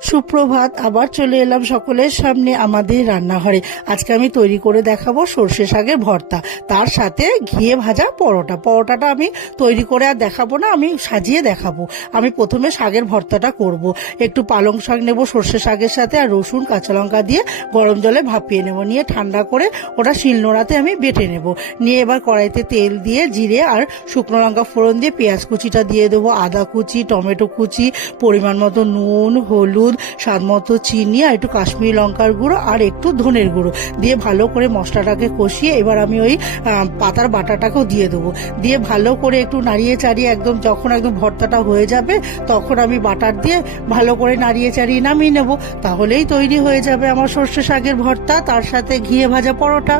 সুপ্রভাত, আবার চলে এলাম সকলের সামনে আমাদের রান্নাঘরে। আজকে আমি তৈরি করে দেখাবো সর্ষে শাকের ভর্তা, তার সাথে ঘিয়ে ভাজা পরোটা। পরোটাটা আমি তৈরি করে আর দেখাবো না, আমি সাজিয়ে দেখাবো। আমি প্রথমে শাকের ভর্তাটা করব। একটু পালং শাক নেব সর্ষে শাকের সাথে, আর রসুন কাঁচা লঙ্কা দিয়ে গরম জলে ভাপিয়ে নেব, নিয়ে ঠান্ডা করে ওটা শিলনোড়াতে আমি বেটে নেব। নিয়ে এবার কড়াইতে তেল দিয়ে জিরে আর শুকনো লঙ্কা ফোড়ন দিয়ে পেঁয়াজ কুচিটা দিয়ে দেবো, আদা কুচি, টমেটো কুচি, পরিমাণ মতো নুন, হলুদ, স্বাদ মতো চিনি, আর একটু কাশ্মীরি লঙ্কার গুঁড়ো আর একটু ধনের গুঁড়ো দিয়ে ভালো করে মশলাটাকে কষিয়ে এবার আমি ওই পাতার বাটাটাকেও দিয়ে দেবো। দিয়ে ভালো করে একটু নাড়িয়ে চাড়িয়ে যখন একদম ভর্তাটা হয়ে যাবে তখন আমি বাটার দিয়ে ভালো করে নাড়িয়ে চাড়িয়ে নামিয়ে নেব। তাহলেই তৈরি হয়ে যাবে আমার সর্ষে শাকের ভর্তা, তার সাথে ঘিয়ে ভাজা পরোটা।